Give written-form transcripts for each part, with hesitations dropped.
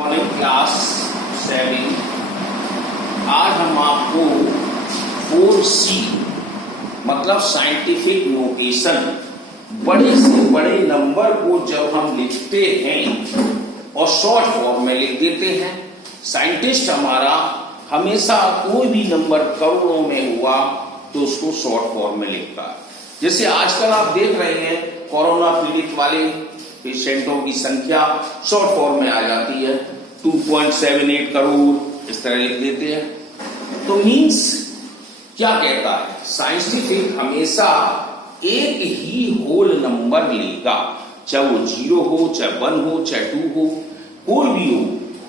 Morning class 7। आज हम आपको 4C मतलब साइंटिफिक नोटेशन, बड़े से बड़े नंबर को जब हम लिखते हैं और शॉर्ट फॉर्म में लिख देते हैं। साइंटिस्ट हमारा हमेशा कोई भी नंबर करोड़ों में हुआ तो उसको शॉर्ट फॉर्म में लिखता है। जैसे आजकल आप देख रहे हैं कोरोना पीड़ित वाले पेशेंटों की संख्या शॉर्ट फॉर्म में आ जाती है, 2.78 करोड़ इस तरह लिख देते हैं। तो मींस क्या कहता है, साइंटिफिक हमेशा एक ही होल नंबर लेगा, चाहे वो 0 हो, चाहे 1 हो, चाहे 2 हो, कोई भी हो,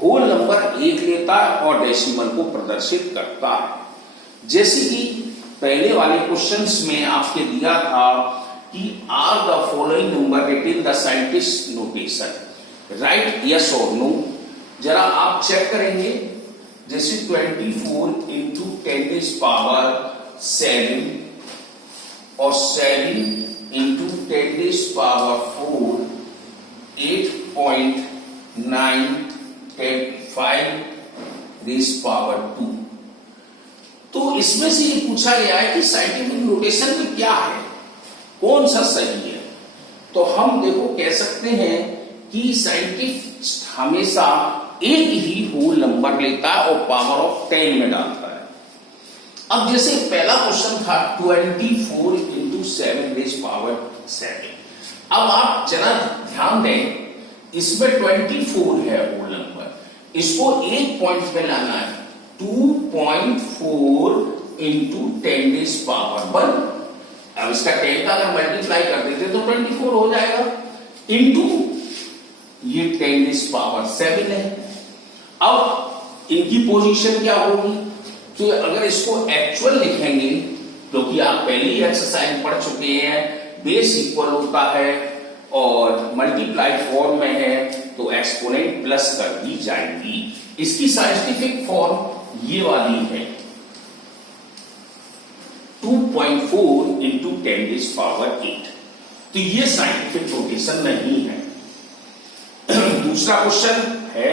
होल नंबर एक लेता है और डेसिमल को प्रदर्शित करता है। जैसे कि पहले वाले क्वेश्चंस में आपके दिया था कि are the following number written the scientist notation, right yes और नो। जरा आप चेक करेंगे, जैसे 24 इंटू 10⁻⁷ और 7 इंटू 10⁻⁴, 8.985⁵ तो इसमें से ये पूछा गया है कि साइंटिफिक नोटेशन में क्या है, कौन सा सही है। तो हम देखो कह सकते हैं कि साइंटिस्ट हमेशा एक ही होल नंबर लेता है और पावर ऑफ 10 में डालता है। अब जैसे पहला क्वेश्चन था 24 इंटू 7⁻⁷। अब आप जरा ध्यान दें, इसमें 24 है होल नंबर, इसको एक पॉइंट में लाना है, 2.4 इंटू 10⁻⁴। अब इसका 10 का अगर मल्टीप्लाई कर देते तो 24 हो जाएगा, इंटू ये 10⁻⁷ है। अब इनकी पोजीशन क्या होगी, तो अगर इसको एक्चुअल लिखेंगे, क्योंकि आप पहली एक्सरसाइज पढ़ चुके हैं, बेस इक्वल होता है और मल्टीप्लाई फॉर्म में है तो एक्सपोनेंट प्लस कर दी जाएगी। इसकी साइंटिफिक फॉर्म ये वाली है, 2.4 इंटू 10⁸। तो ये साइंटिफिक नोटेशन नहीं है। दूसरा क्वेश्चन है,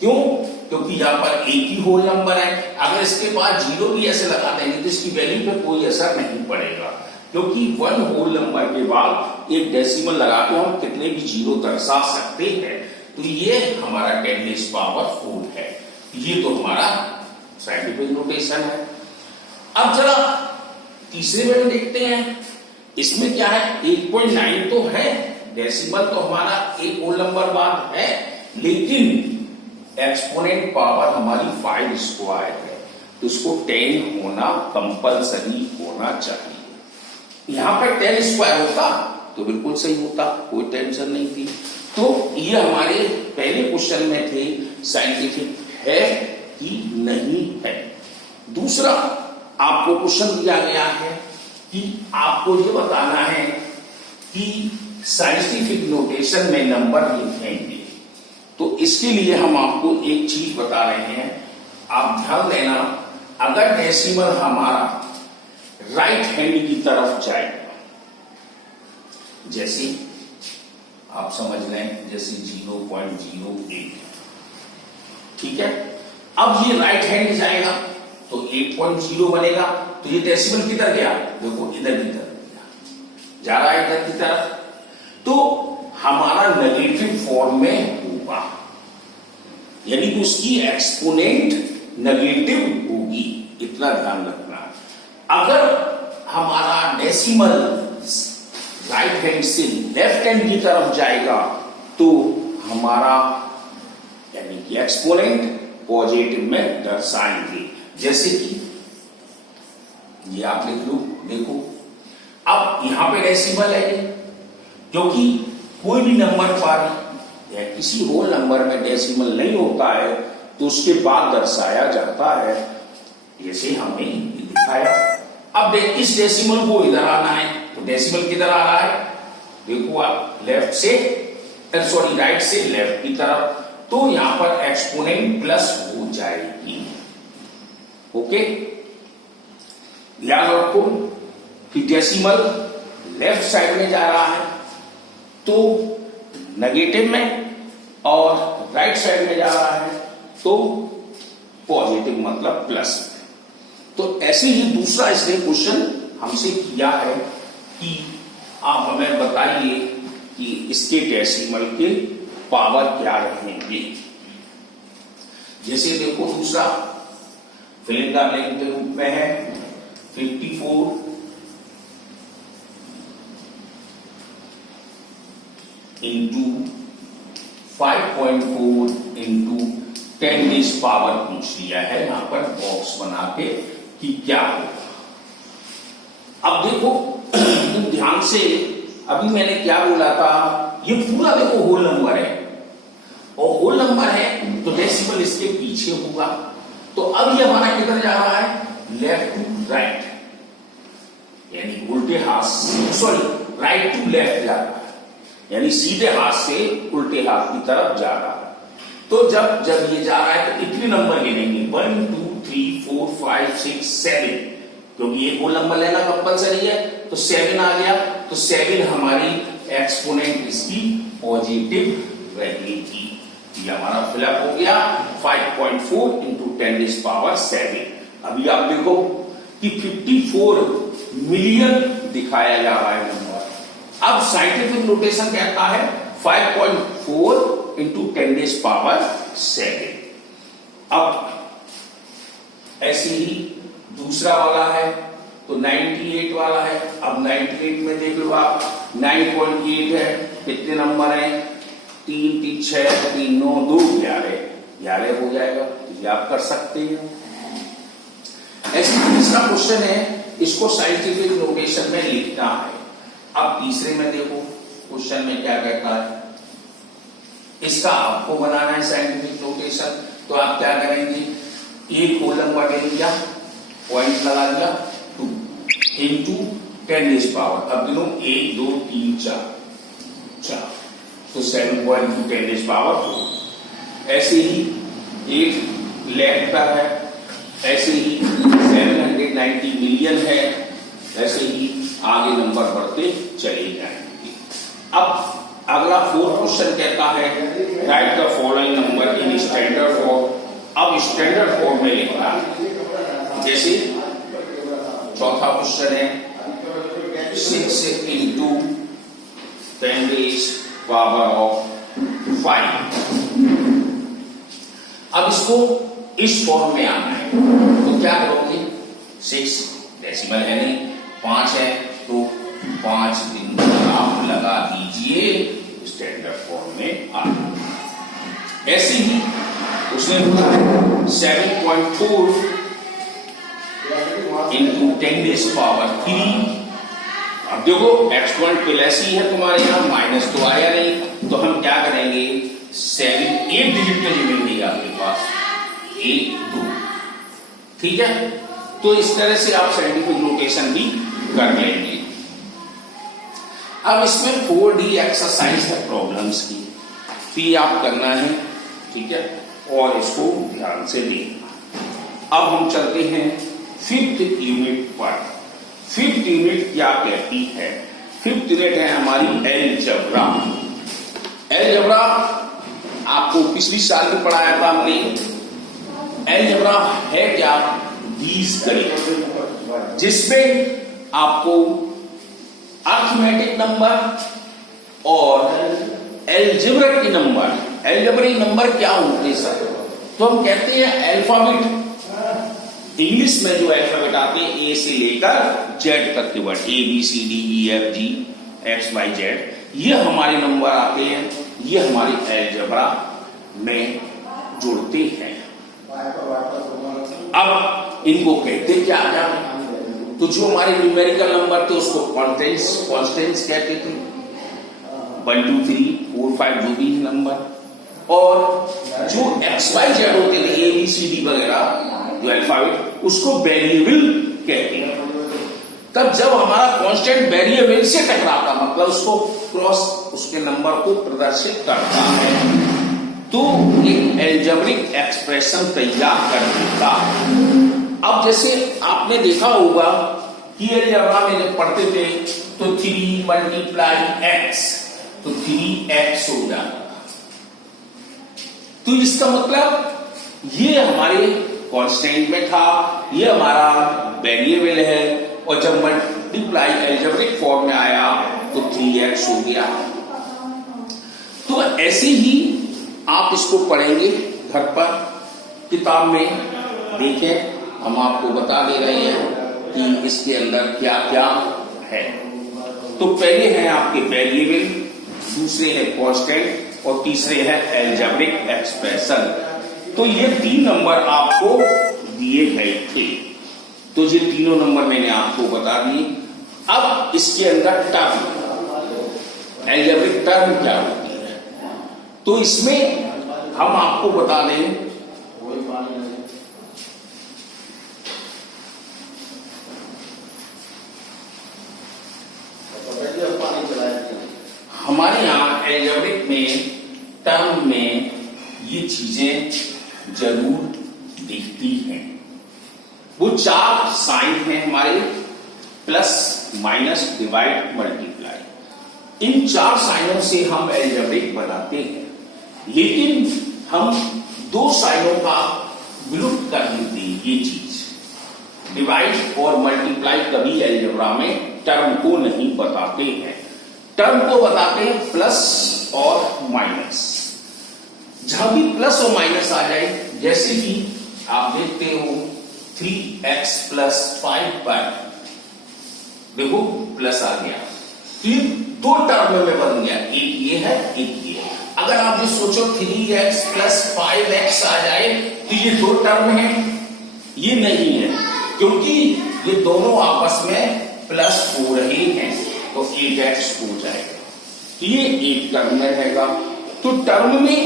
क्यों? क्योंकि यहां पर एक ही होल नंबर है, अगर इसके बाद 0 भी ऐसे लगा देंगे तो इसकी वैल्यू पे कोई असर नहीं पड़ेगा, क्योंकि 1 होल नंबर के बाद एक डेसिमल लगा के हम कितने भी 0 दर्शा सकते हैं। तो ये हमारा 10⁻⁴ है, ये तो हमारा साइंटिफिक नोटेशन है। अब जरा तीसरे में देखते हैं, इसमें क्या है, 8.9 तो है, डेसिमल तो हमारा एक होल नंबर बाद है, लेकिन एक्सपोनेंट पावर हमारी 5 स्क्वायर है, तो उसको 10 होना कंपलसरी होना चाहिए। यहां पर 10 स्क्वायर होता तो बिल्कुल सही होता, कोई टेंशन नहीं थी। तो ये हमारे पहले क्वेश्चन में थे, साइंटिफिक है कि नहीं है। दूसरा आपको क्वेश्चन दिया गया है कि आपको ये बताना है कि साइंटिफिक नोटेशन में नंबर लिखेंगे। तो इसके लिए हम आपको एक चीज बता रहे हैं, आप ध्यान देना, अगर डेसिमल हमारा राइट हैंड की तरफ जाएगा, जैसे आप समझ लें जैसे 0.08, ठीक है। अब ये राइट हैंड जाएगा तो 8.0 बनेगा, तो ये डेसिमल किधर गया, देखो इधर की तरफ गया, जा रहा है इधर की तरफ, तो हमारा नेगेटिव फॉर्म में होगा, यानी कि उसकी एक्सपोनेंट नेगेटिव होगी, इतना ध्यान रखना। अगर हमारा डेसिमल राइट हैंड से लेफ्ट हैंड की तरफ जाएगा तो हमारा यानी कि एक्सपोनेंट पॉजिटिव में दर्शाएंगे। जैसे कि ये आप लिख लो, देखो अब यहां पे डेसिमल है, क्योंकि कोई भी नंबर पर या किसी होल नंबर में डेसिमल नहीं होता है तो उसके बाद दर्शाया जाता है, जैसे हमने दिखाया। अब इस डेसिमल को इधर आना है, तो डेसिमल किधर आ रहा है, देखो आप लेफ्ट से सॉरी राइट से लेफ्ट की तरफ, तो यहां पर एक्सपोनेंट प्लस हो जाएगी। ओके, याद रखो कि डेसिमल लेफ्ट साइड में जा रहा है तो नेगेटिव में, और राइट साइड में जा रहा है तो पॉजिटिव मतलब प्लस। तो ऐसे ही दूसरा इसने क्वेश्चन हमसे किया है कि आप हमें बताइए कि इसके डेसिमल के पावर क्या रहेंगे। जैसे देखो दूसरा फिलिंग द ब्लैंक के रूप में है 54 इंटू 5.4 इंटू 10 रेज़ पावर पूछ लिया है यहां पर बॉक्स बना के कि क्या होगा। अब देखो ध्यान से, अभी मैंने क्या बोला था, ये पूरा देखो होल नंबर है और होल नंबर है तो डेसिमल इसके पीछे होगा। तो अब ये हमारा किधर जा रहा है, लेफ्ट टू राइट, यानी उल्टे हाथ, सॉरी राइट टू लेफ्ट जा रहा है, यानी सीधे हाथ से उल्टे हाथ की तरफ जा रहा है। तो जब ये जा रहा है तो इतने नंबर गिनेंगे 1 2 3 4 5 6 7, क्योंकि ये होल नंबर लेना कंपलसरी है तो 7 आ गया। तो 7 हमारी एक्सपोनेंट इसकी पॉजिटिव रहेगी। ये हमारा फिलअप हो गया 5.4 इंटू 10 रेज़ पावर 7। अभी आप देखो कि 54 मिलियन दिखाया जा रहा है नंबर। अब साइंटिफिक नोटेशन कहता है 5.4 इंटू 10 रेज़ पावर 7। अब ऐसे ही दूसरा वाला है तो 98 वाला है। अब 98 में देख लो आप 9.8 है, कितने नंबर है, 3 3 6 3 9 2 11 हो जाएगा। ये आप कर सकते हैं। ऐसे तीसरा क्वेश्चन है, इसको साइंटिफिक नोटेशन में लिखना है। अब तीसरे में देखो क्वेश्चन में क्या कहता है, इसका आपको बनाना है साइंटिफिक नोटेशन। तो आप क्या करेंगे, एक होल नंबर ले लिया, पॉइंट लगा दिया 2 इंटू 10 रेज़ पावर, अब गिनो 1 2 3 4 तो 7.2 10 रेज़ पावर 4। ऐसे ही एक लेफ्ट का है, ऐसे ही 790 मिलियन है, ऐसे ही आगे नंबर बढ़ते चले जाएंगे। अब अगला 4th क्वेश्चन कहता है right the following number in standard form. अब स्टैंडर्ड फॉर्म में लिखना है। जैसे चौथा क्वेश्चन है 6 इंटू 10 रेज़ पावर ऑफ 5। अब इसको इस फॉर्म में आना है तो क्या करोगे, 6 डेसिमल है नहीं, 5 है तो 5 बिंदु आप लगा दीजिए, स्टैंडर्ड फॉर्म में आ। ऐसे ही उसने बोला है 7.4 इंटू 10 रेज़ पावर 3। अब देखो एक्सपोनेंट प्लस ही है तुम्हारे यहाँ, माइनस तो आया नहीं, तो हम क्या करेंगे 8 डिजिट में लिखेंगे आपके पास 1 2, ठीक है। तो इस तरह से आप साइंटिफिक नोटेशन भी कर लेंगे। अब इसमें 4D एक्सरसाइज है प्रॉब्लम्स की, भी आप करना है, ठीक है, और इसको ध्यान से देखना। अब हम चलते हैं 5th यूनिट पर। 5th यूनिट क्या कहती है, 5th यूनिट है हमारी अलजेब्रा। अलजेब्रा आपको पिछली साल भी पढ़ाया था हमने। अलजेब्रा है क्या, बीजगणित, जिसमें आपको अर्थमेटिक नंबर और एल्जेब्रिक नंबर, एल्जेब्रिक नंबर क्या होते सर, तो हम कहते हैं अल्फाबेट, इंग्लिश में जो अल्फाबेट आते हैं ए से लेकर जेड तक के वर्ड, ABCDEFG XYZ, ये हमारे नंबर आते हैं, ये हमारी अलजेब्रा में जुड़ते हैं। अब इनको कहते क्या जाए, तो जो हमारे न्यूमेरिकल नंबर थे उसको कॉन्स्टेंट्स कहते थे, 1 2 3 4 5 जो भी नंबर, और जो XYZ होते थे ABCD वगैरह जो अल्फाबेट, उसको वेरिएबल कहते हैं। तब जब हमारा कांस्टेंट वेरिएबल से टकराता, मतलब उसको क्रॉस, उसके नंबर को प्रदर्शित करता है, तो एक अलजेब्रिक एक्सप्रेशन तैयार कर देता। अब जैसे आपने देखा होगा कि अलजेब्रा में जब पढ़ते थे तो 3 × x तो 3x हो जाता। तो इसका मतलब ये हमारे कांस्टेंट में था, ये हमारा वेरिएबल है, और जब मल्टीप्लाई एल्जेब्रिक फॉर्म में आया तो 3x हो गया। तो ऐसे ही आप इसको पढ़ेंगे घर पर, किताब में देखें, हम आपको बता दे रहे हैं कि इसके अंदर क्या क्या है। तो पहले हैं आपके वेरिएबल, दूसरे है कांस्टेंट और तीसरे है एल्जेब्रिक एक्सप्रेशन। तो ये 3 नंबर आपको दिए गए थे, तो ये तीनों नंबर मैंने आपको बता दिए। अब इसके अंदर टर्म, एल्जेब्रिक टर्म क्या होती है, तो इसमें हम आपको बता दें हमारे यहां एल्जेब्रिक में टर्म में ये चीजें जरूर दिखती हैं। वो 4 साइन हैं हमारे, प्लस, माइनस, डिवाइड, मल्टीप्लाई। इन 4 साइनों से हम एल्जेब्रिक बनाते हैं, लेकिन हम 2 साइनों का विलुप्त कर देते हैं। ये चीज डिवाइड और मल्टीप्लाई कभी एल्जेब्रा में टर्म को नहीं बताते हैं। टर्म को बताते हैं प्लस और माइनस। जहां भी प्लस और माइनस आ जाए, जैसे कि आप देखते हो 3x प्लस 5 पर देखो प्लस आ गया, फिर 2 टर्म में बन गया, एक ये है एक ये है। अगर आप ये सोचो 3x प्लस 5x आ जाए तो ये 2 टर्म है, ये नहीं है, क्योंकि ये दोनों आपस में प्लस हो रहे हैं, तो 8x हो जाएगा, तो ये एक टर्म में रहेगा। तो टर्म में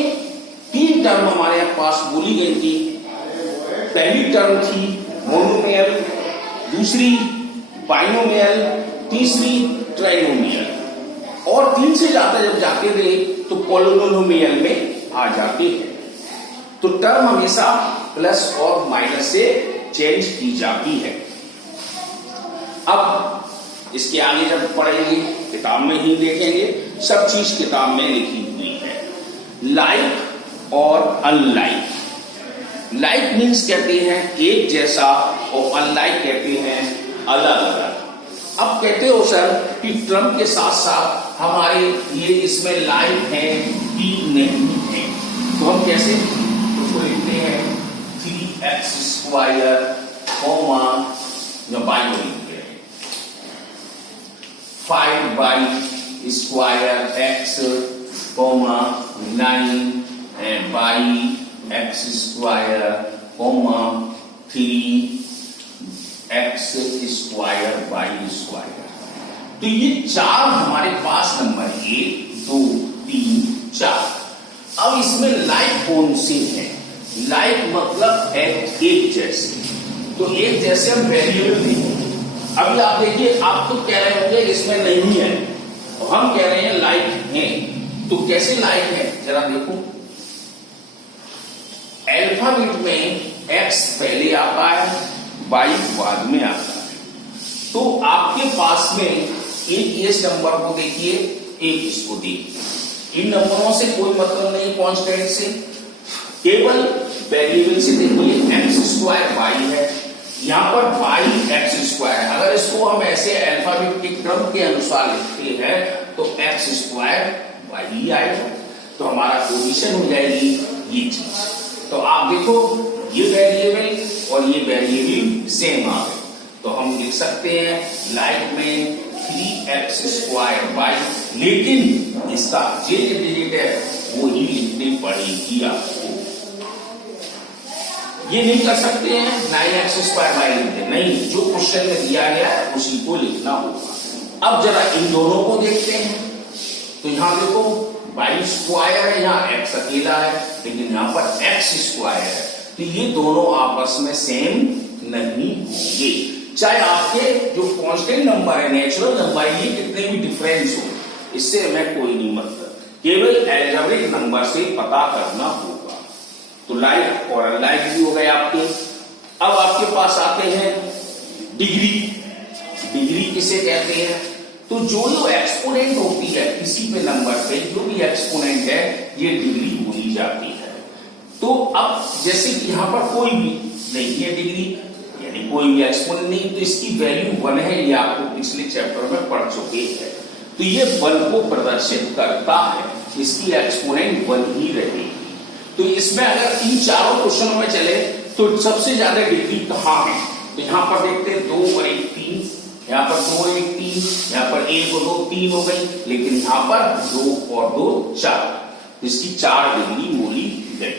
3 टर्म हमारे पास बोली गई थी। पहली टर्म थी मोनोमियल, दूसरी बाइनोमियल, तीसरी ट्राइनोमियल, और 3 से ज्यादा जब जाते रहे तो पॉलिनोमियल में आ जाते हैं। तो टर्म हमेशा प्लस और माइनस से चेंज की जाती है। अब इसके आगे जब पढ़ेंगे, किताब में ही देखेंगे, सब चीज किताब में लिखी हुई है। लाइक और अनलाइक। लाइक मीन्स कहते हैं एक जैसा, और अनलाइक कहते हैं अलग अलग। अब कहते हो सर कि टर्म के साथ साथ हमारे ये इसमें लाइक है कि नहीं है, तो हम कैसे उसको लिखते हैं 3x स्क्वायर कॉमा या बाई को लिखते हैं 5 by square x comma 9 by x square comma 3x square by square. तो ये 4 हमारे पास नंबर 1 2 3 4। अब इसमें लाइक कौन से है? लाइक मतलब है एक जैसे, तो एक जैसे हम वेरिएबल देंगे। अभी आप देखिए, आप तो कह रहे होंगे इसमें नहीं है, और हम कह रहे हैं लाइक है, तो कैसे लाइक है जरा देखो। अल्फाबेट में x पहले आता है, y बाद में आता है। तो आपके पास में एक इस नंबर को देखिए, एक इसको देखिए। इन नंबरों से कोई मतलब नहीं कांस्टेंट से, केवल वेरिएबल से देखिए। x स्क्वायर y है, यहां पर बाई एक्स स्क्वायर। अगर इसको हम ऐसे अल्फाबेट के क्रम के अनुसार लिखते हैं तो एक्स स्क्वायर वाई ही आएगा, तो हमारा पोजीशन हो जाएगी ये चीज। तो आप देखो ये वेरिएबल और ये वेरिएबल सेम आ गए, तो हम लिख सकते हैं लाइक में 3x स्क्वायर वाई, लेकिन इसका जे डिजिट है वो ही लिखनी पड़ेगी आपको। ये नहीं कर सकते हैं 9x स्क्वायर वाई लिखते, नहीं, जो क्वेश्चन में दिया गया है उसी को लिखना होगा। अब जरा इन दोनों को देखते हैं, तो यहां देखो वाई स्क्वायर है, यहाँ x अकेला है, लेकिन यहाँ पर x स्क्वायर है, तो ये दोनों आपस में सेम नहीं होंगे। चाहे आपके जो कांस्टेंट नंबर है, नेचुरल नंबर है, ये कितने भी डिफरेंस हो, इससे हमें कोई नहीं मतलब, केवल अलजेब्रिक नंबर से पता करना होगा। तो लाइक और अनलाइक भी हो गए आपके। अब आपके पास आते हैं डिग्री। डिग्री किसे कहते हैं? तो जो एक्सपोनेंट होती है किसी पे नंबर पे, जो भी एक्सपोनेंट है ये डिग्री बोली जाती है। तो तो अब जैसे कि यहां पर कोई भी नहीं है डिग्री, यानी कोई भी एक्सपोनेंट नहीं, तो इसकी वैल्यू 1 है, ये आपको पिछले चैप्टर में पढ़ चुके हैं। तो ये 1 को प्रदर्शित करता है, इसकी एक्सपोनेंट 1 ही रहेगी। तो इसमें अगर इन चारों क्वेश्चनों में चले तो सबसे ज्यादा डिग्री कहां है, तो यहां पर देखते हैं 2 और 1 3, यहां पर 2 और 1 3, यहां पर 1 और 2 3 हो गई, लेकिन यहां पर 2 और 2 4, इसकी 4 डिग्री बोली गई।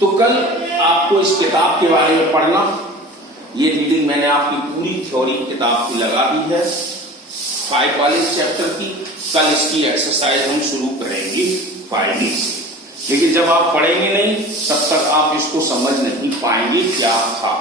तो कल आपको इस किताब के बारे में पढ़ना, ये रीडिंग मैंने आपकी पूरी थ्योरी किताब की लगा दी है 5 वाले चैप्टर की। कल इसकी एक्सरसाइज हम शुरू करेंगे 5 से, लेकिन जब आप पढ़ेंगे नहीं तब तक आप इसको समझ नहीं पाएंगे क्या था।